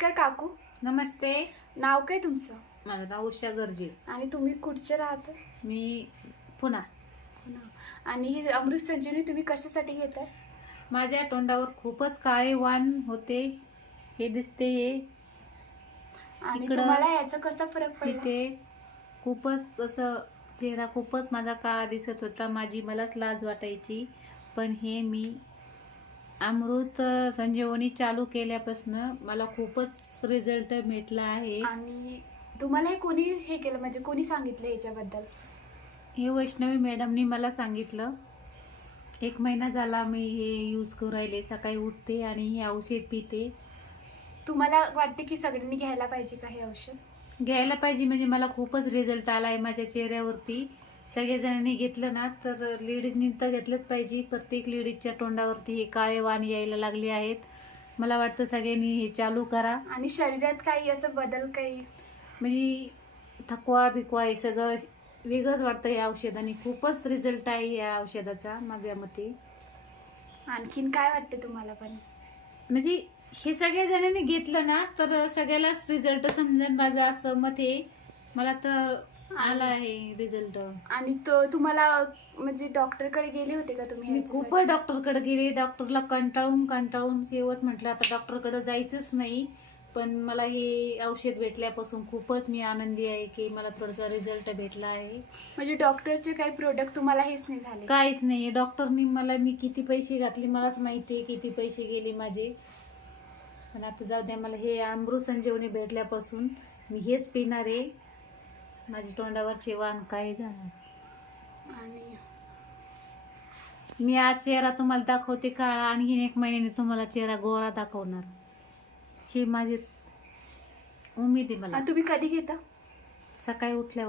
नमस्कार काकू. नमस्ते. नाव काय तुमचं? माझं नाव उषा गर्जे. आणि तुम्ही कुठचे राहता? मी पुन्हा. आणि हे अमृत संजीवनी तुम्ही कशासाठी घेताय? माझ्या तोंडावर खूपच काळे वाण होते, हे दिसते हे. आणि इकडं, तुम्हाला याचा कसा फरक पडला? तिथे खूपच असं चेहरा खूपच माझा काळा दिसत होता. मलाच लाज वाटायची. पण हे मी अमृत संजीवनी चालू केल्यापासून मला खूपच रिझल्ट भेटला आहे. आणि तुम्हाला हे कोणी हे केलं, म्हणजे कोणी सांगितलं याच्याबद्दल? हे वैष्णवी मॅडमनी मला सांगितलं. 1 महिना झाला मी हे यूज करू राहिले. सकाळी उठते आणि हे औषध पिते. तुम्हाला वाटते की सगळ्यांनी घ्यायला पाहिजे का हे औषध? घ्यायला पाहिजे, म्हणजे मला खूपच रिझल्ट आला आहे माझ्या चेहऱ्यावरती. सगळ्याजणांनी घेतलं ना तर लेडीजनी तर घेतलंच पाहिजे. प्रत्येक लेडीजच्या तोंडावरती हे काळे वाण यायला लागले आहेत. मला वाटतं सगळ्यांनी हे चालू करा. आणि शरीरात काही असं बदल काही, म्हणजे थकवा बिकवा हे सगळं वेगळंच वाटतं या औषधाने. खूपच रिझल्ट आहे या औषधाचा माझ्या मते. आणखीन काय वाटते तुम्हाला? पण म्हणजे हे सगळ्या जणांनी घेतलं ना तर सगळ्यालाच रिझल्ट समजेल माझं असं मत आहे. मला तर आला आहे रिझल्ट. आणि तो तुम्हाला म्हणजे डॉक्टरकडे गेले होते का तुम्ही? मी खूपच डॉक्टरकडे गेले. डॉक्टरला कंटाळून शेवट म्हटलं आता डॉक्टरकडे जायचंच नाही. पण मला हे औषध भेटल्यापासून खूपच मी आनंदी आहे की मला थोडासा रिझल्ट भेटला आहे. म्हणजे डॉक्टरचे काही प्रोडक्ट तुम्हाला हेच नाही झाले? काहीच नाही. डॉक्टरनी मी किती पैसे घातले मलाच माहिती आहे, किती पैसे गेले माझे. पण आता जाऊ द्या, मला हे अमृत संजीवनी भेटल्यापासून मी हेच पिणार आहे. माझ्या तोंडावरचे वाण काय जाणार. आणि मी आज चेहरा तुम्हाला दाखवते काळा, आणि 1 महिन्याने तुम्हाला चेहरा गोरा दाखवणार. ही माझी उमेद आहे मला. तुम्ही कधी घेता? सकाळी उठल्या